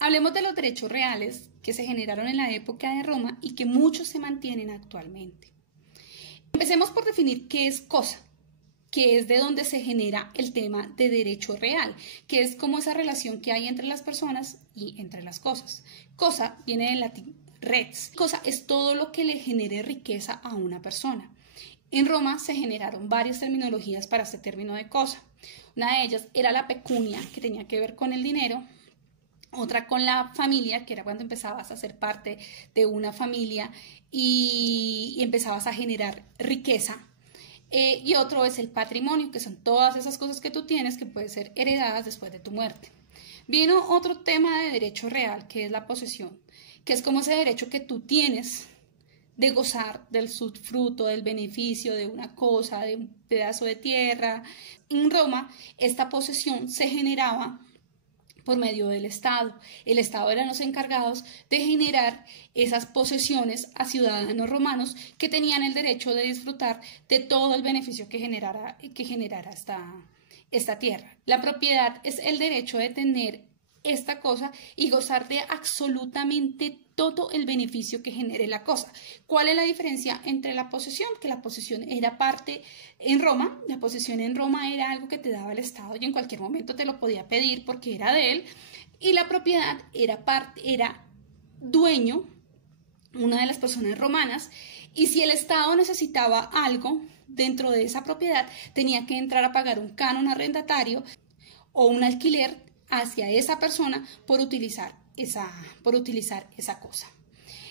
Hablemos de los derechos reales que se generaron en la época de Roma y que muchos se mantienen actualmente. Empecemos por definir qué es cosa, que es de donde se genera el tema de derecho real, que es como esa relación que hay entre las personas y entre las cosas. Cosa viene del latín res. Cosa es todo lo que le genere riqueza a una persona. En Roma se generaron varias terminologías para este término de cosa. Una de ellas era la pecunia, que tenía que ver con el dinero. Otra con la familia, que era cuando empezabas a ser parte de una familia y empezabas a generar riqueza. Y otro es el patrimonio, que son todas esas cosas que tú tienes que pueden ser heredadas después de tu muerte. Vino otro tema de derecho real, que es la posesión, que es como ese derecho que tú tienes de gozar del fruto, del beneficio de una cosa, de un pedazo de tierra. En Roma, esta posesión se generaba por medio del Estado. El Estado eran los encargados de generar esas posesiones a ciudadanos romanos que tenían el derecho de disfrutar de todo el beneficio que generara esta tierra. La propiedad es el derecho de tener esta cosa y gozar de absolutamente todo el beneficio que genere la cosa. ¿Cuál es la diferencia entre la posesión? Que la posesión era parte en Roma, la posesión en Roma era algo que te daba el Estado y en cualquier momento te lo podía pedir porque era de él, y la propiedad era dueño, una de las personas romanas, y si el Estado necesitaba algo dentro de esa propiedad, tenía que entrar a pagar un canon arrendatario o un alquiler hacia esa persona por utilizar esa cosa.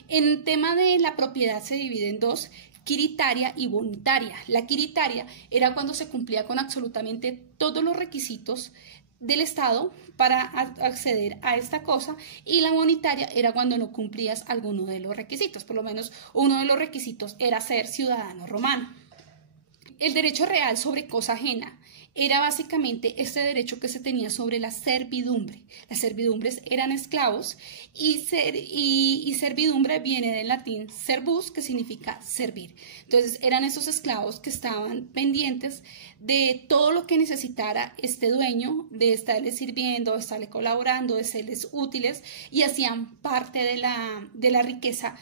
En el tema de la propiedad se divide en dos, quiritaria y bonitaria. La quiritaria era cuando se cumplía con absolutamente todos los requisitos del Estado para acceder a esta cosa, y la bonitaria era cuando no cumplías alguno de los requisitos, por lo menos uno de los requisitos era ser ciudadano romano. El derecho real sobre cosa ajena era básicamente este derecho que se tenía sobre la servidumbre. Las servidumbres eran esclavos y servidumbre viene del latín servus, que significa servir. Entonces eran esos esclavos que estaban pendientes de todo lo que necesitara este dueño, de estarle sirviendo, de estarle colaborando, de serles útiles, y hacían parte de la riqueza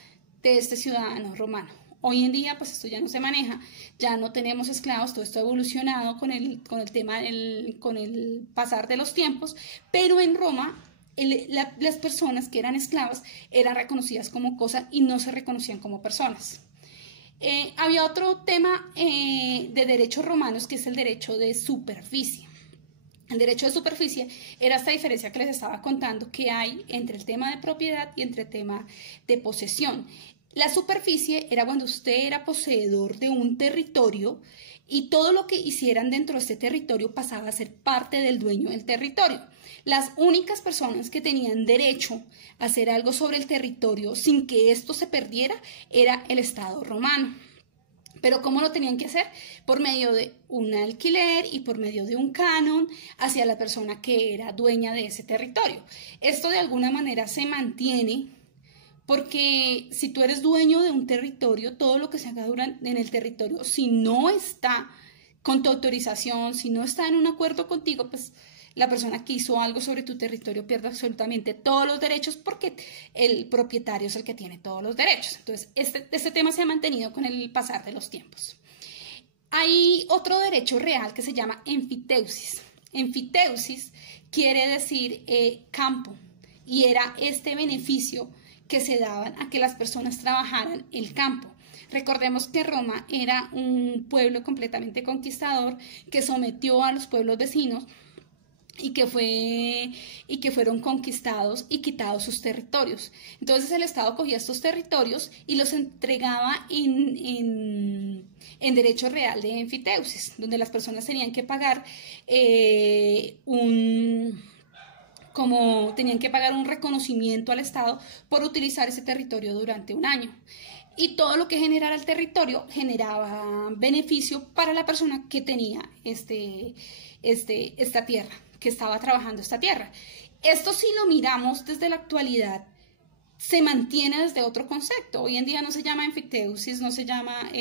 de este ciudadano romano. Hoy en día, pues esto ya no se maneja, ya no tenemos esclavos, todo esto ha evolucionado con el pasar de los tiempos, pero en Roma las personas que eran esclavas eran reconocidas como cosa y no se reconocían como personas. Había otro tema de derechos romanos, que es el derecho de superficie. El derecho de superficie era esta diferencia que les estaba contando que hay entre el tema de propiedad y entre el tema de posesión. La superficie era cuando usted era poseedor de un territorio y todo lo que hicieran dentro de este territorio pasaba a ser parte del dueño del territorio. Las únicas personas que tenían derecho a hacer algo sobre el territorio sin que esto se perdiera era el Estado romano. Pero ¿cómo lo tenían que hacer? Por medio de un alquiler y por medio de un canon hacia la persona que era dueña de ese territorio. Esto de alguna manera se mantiene, porque si tú eres dueño de un territorio, todo lo que se haga en el territorio, si no está con tu autorización, si no está en un acuerdo contigo, pues la persona que hizo algo sobre tu territorio pierde absolutamente todos los derechos, porque el propietario es el que tiene todos los derechos. Entonces, este tema se ha mantenido con el pasar de los tiempos. Hay otro derecho real que se llama enfiteusis. Enfiteusis quiere decir campo, y era este beneficio que se daban a que las personas trabajaran el campo. Recordemos que Roma era un pueblo completamente conquistador que sometió a los pueblos vecinos y que fueron conquistados y quitados sus territorios. Entonces el Estado cogía estos territorios y los entregaba en derecho real de enfiteusis, donde las personas tenían que pagar tenían que pagar un reconocimiento al Estado por utilizar ese territorio durante un año. Y todo lo que generara el territorio generaba beneficio para la persona que tenía esta tierra, que estaba trabajando esta tierra. Esto, si lo miramos desde la actualidad, se mantiene desde otro concepto. Hoy en día no se llama enfiteusis, no se llama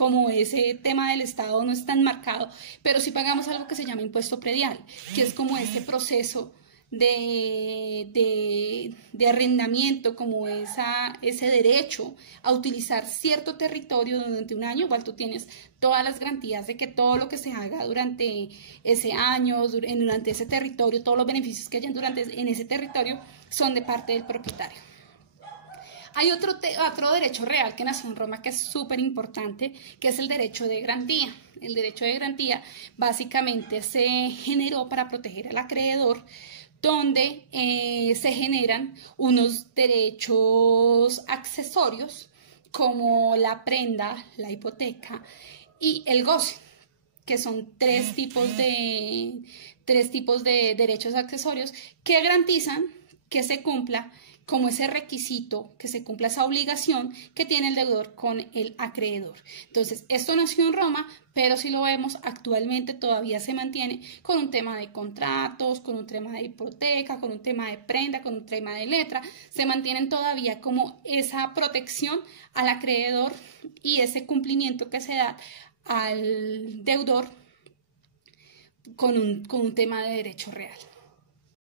como ese tema del Estado no es tan marcado, pero sí pagamos algo que se llama impuesto predial, que es como ese proceso de arrendamiento, como ese derecho a utilizar cierto territorio durante un año. Igual tú tienes todas las garantías de que todo lo que se haga durante ese año, durante ese territorio, todos los beneficios que hayan en ese territorio son de parte del propietario. Hay otro derecho real que nació en Roma que es súper importante, que es el derecho de garantía. El derecho de garantía básicamente se generó para proteger al acreedor, donde se generan unos derechos accesorios como la prenda, la hipoteca y el goce, que son tres tipos de derechos accesorios que garantizan que se cumpla como ese requisito, que se cumpla esa obligación que tiene el deudor con el acreedor. Entonces, esto nació en Roma, pero si lo vemos actualmente todavía se mantiene con un tema de contratos, con un tema de hipoteca, con un tema de prenda, con un tema de letra, se mantienen todavía como esa protección al acreedor y ese cumplimiento que se da al deudor con un tema de derecho real.